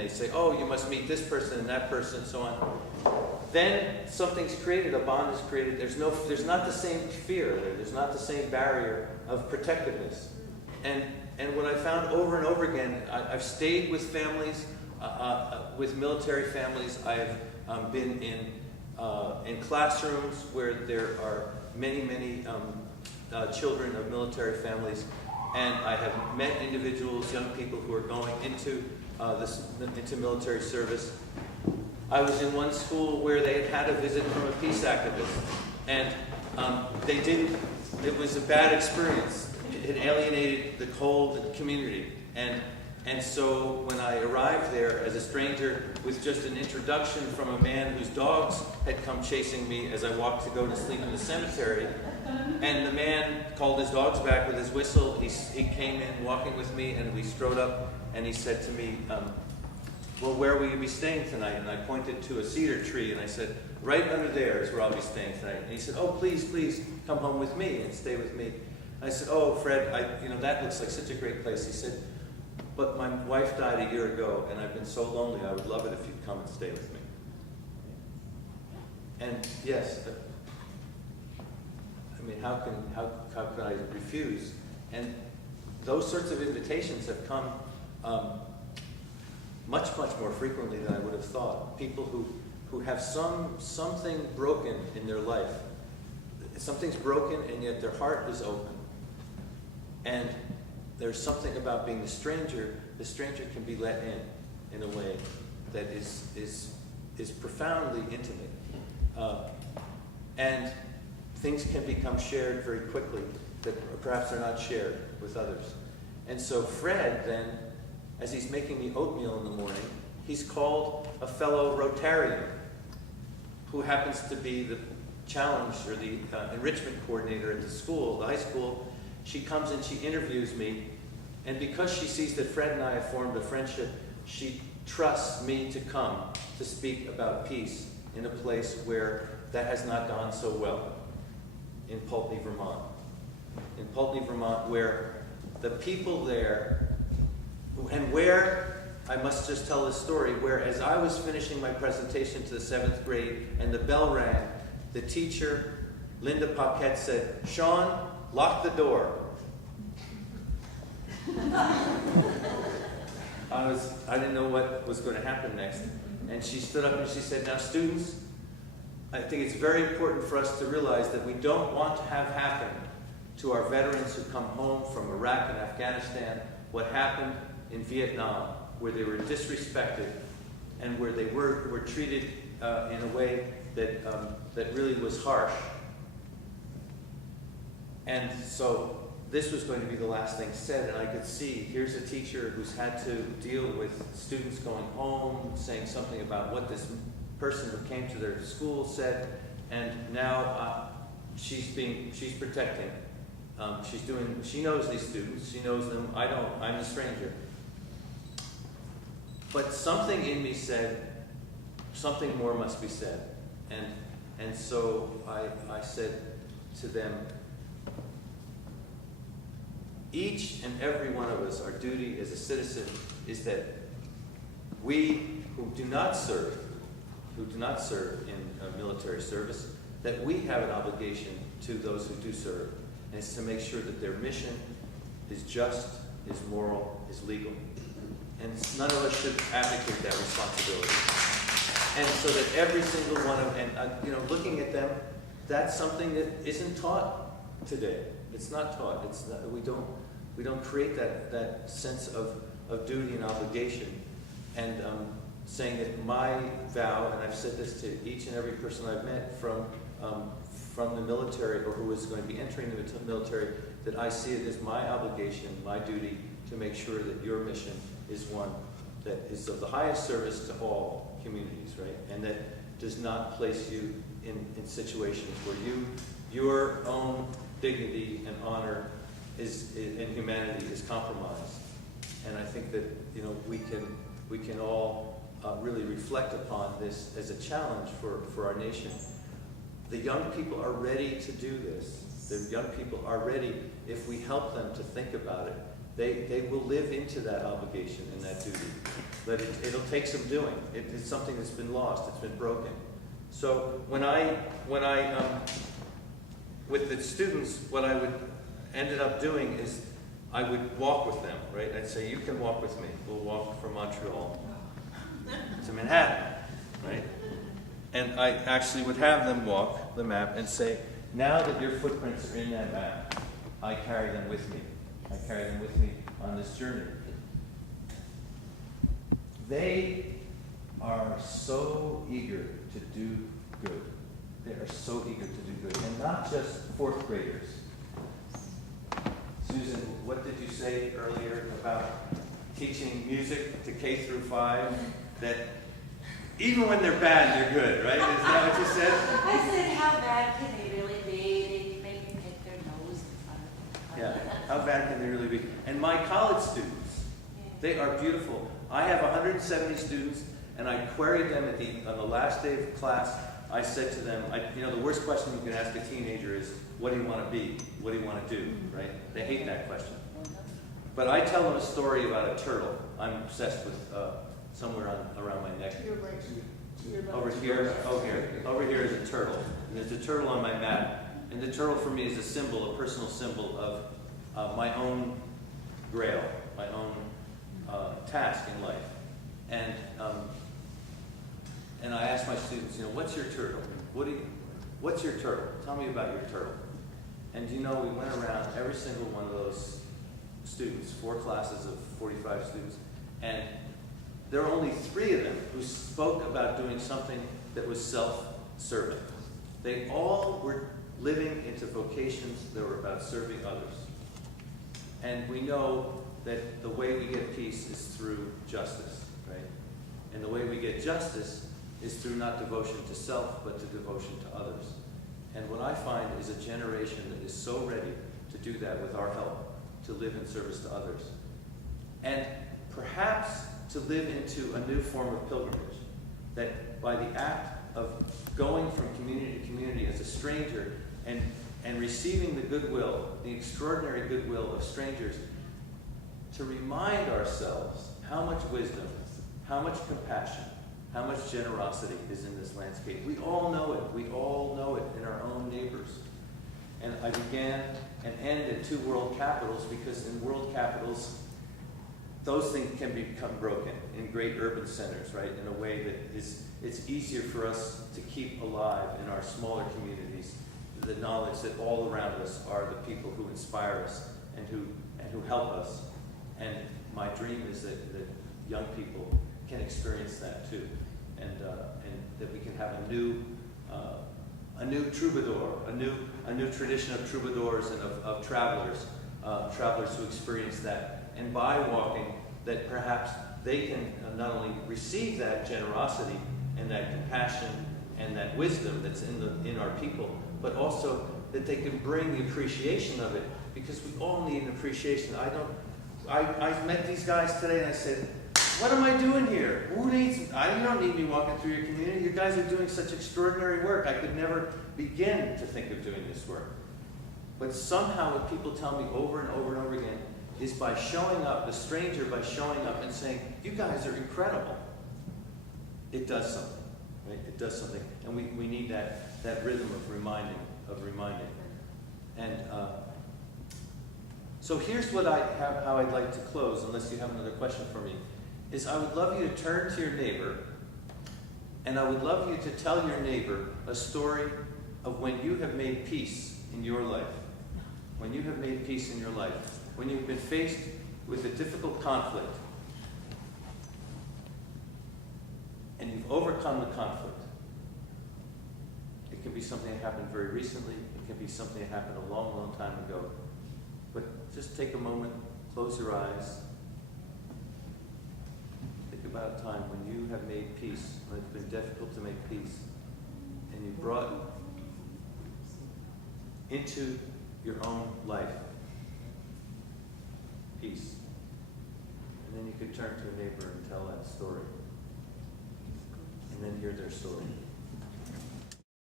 they say, oh, you must meet this person and that person and so on. Then something's created, a bond is created. There's not the same fear, there's not the same barrier of protectiveness. And what I found over and over again, I've stayed with families, with military families. I've been in classrooms where there are many children of military families, and I have met individuals, young people who are going into military service. I was in one school where they had a visit from a peace activist, and it was a bad experience. It alienated the whole community. And so when I arrived there as a stranger with just an introduction from a man whose dogs had come chasing me as I walked to go to sleep in the cemetery, and the man called his dogs back with his whistle, he came in walking with me, and we strode up, and he said to me, well, where will you be staying tonight? And I pointed to a cedar tree, and I said, right under there is where I'll be staying tonight. And he said, oh, please come home with me and stay with me. And I said, oh, Fred, that looks like such a great place. He said, but my wife died a year ago, and I've been so lonely, I would love it if you'd come and stay with me. And yes, how could I refuse? And those sorts of invitations have come much more frequently than I would have thought. People who have something broken in their life. Something's broken, and yet their heart is open. And there's something about being the stranger can be let in a way that is profoundly intimate. And things can become shared very quickly that perhaps are not shared with others. And so Fred then, as he's making me oatmeal in the morning, he's called a fellow Rotarian who happens to be the challenge or the enrichment coordinator at the school, the high school. She comes and she interviews me, and because she sees that Fred and I have formed a friendship, she trusts me to come to speak about peace in a place where that has not gone so well, in Pulteney, Vermont. In Pulteney, Vermont, where the people there, and where, I must just tell this story, where as I was finishing my presentation to the 7th grade and the bell rang, the teacher, Linda Paquette, said, Sean, lock the door. I didn't know what was going to happen next. And she stood up and she said, now students, I think it's very important for us to realize that we don't want to have happen to our veterans who come home from Iraq and Afghanistan what happened in Vietnam, where they were disrespected and where they were treated in a way that really was harsh. And so this was going to be the last thing said, and I could see, here's a teacher who's had to deal with students going home, saying something about what this person who came to their school said, and now she's protecting. She knows these students, she knows them, I don't, I'm the stranger. But something in me said, something more must be said. And so I said to them, each and every one of us, our duty as a citizen is that we who do not serve in military service, that we have an obligation to those who do serve, and it's to make sure that their mission is just, is moral, is legal. And none of us should abdicate that responsibility. And so that every single one of them, looking at them, that's something that isn't taught today. It's not taught. It's not, we don't create that sense of duty and obligation. And saying that my vow, and I've said this to each and every person I've met from the military or who is going to be entering the military, that I see it as my obligation, my duty, to make sure that your mission is one that is of the highest service to all communities, right? And that does not place you in situations where your own dignity and honor and humanity is compromised. And I think that we can all really reflect upon this as a challenge for our nation. The young people are ready to do this. The young people are ready, if we help them to think about it, they will live into that obligation and that duty. But it'll take some doing. It's something that's been lost. It's been broken. So when I with the students, what I ended up doing is I would walk with them, right? I'd say, you can walk with me. We'll walk from Montreal to Manhattan, right? And I actually would have them walk the map and say, now that your footprints are in that map, I carry them with me. I carry them with me on this journey. They are so eager to do good. They are so eager to do good. And not just fourth graders. Susan, what did you say earlier about teaching music to K through 5? That even when they're bad, they're good, right? Is that what you said? I said, how bad can they really be? They make them hit their nose in front of them. Yeah, how bad can they really be? And my college students, they are beautiful. I have 170 students, and I queried them on the last day of class. I said to them, the worst question you can ask a teenager is, what do you want to be? What do you want to do, right? They hate that question. But I tell them a story about a turtle. I'm obsessed with somewhere around my neck. Over here, over here is a turtle. And there's a turtle on my mat. And the turtle for me is a symbol, a personal symbol of my own grail, my own task in life. And I ask my students, what's your turtle? What's your turtle? Tell me about your turtle. And we went around every single one of those students, 4 classes of 45 students, and there were only 3 of them who spoke about doing something that was self-serving. They all were living into vocations that were about serving others. And we know that the way we get peace is through justice, right? And the way we get justice is through not devotion to self, but to devotion to others. And what I find is a generation that is so ready to do that with our help, to live in service to others. And perhaps to live into a new form of pilgrimage, that by the act of going from community to community as a stranger and receiving the goodwill, the extraordinary goodwill of strangers, to remind ourselves how much wisdom, how much compassion, how much generosity is in this landscape. We all know it. We all know it in our own neighbors. And I began and end in 2 world capitals because in world capitals, those things can become broken in great urban centers, right? In a way that it's easier for us to keep alive in our smaller communities the knowledge that all around us are the people who inspire us and who help us. And my dream is that young people can experience that too, and that we can have a new troubadour, a new tradition of troubadours and of travelers who experience that. And by walking, that perhaps they can not only receive that generosity and that compassion and that wisdom that's in our people, but also that they can bring the appreciation of it, because we all need an appreciation. I met these guys today and I said, what am I doing here? You don't need me walking through your community. You guys are doing such extraordinary work. I could never begin to think of doing this work. But somehow what people tell me over and over and over again is by showing up, the stranger by showing up and saying, you guys are incredible. It does something, right? It does something. And we need that rhythm of reminding. And so here's what how I'd like to close, unless you have another question for me, is I would love you to turn to your neighbor, and I would love you to tell your neighbor a story of when you have made peace in your life. When you have made peace in your life. When you've been faced with a difficult conflict, and you've overcome the conflict. It can be something that happened very recently. It can be something that happened a long, long time ago. But just take a moment, close your eyes. Think about a time when you have made peace, when it's been difficult to make peace, and you brought into your own life peace. And then you could turn to a neighbor and tell that story. And then hear their story.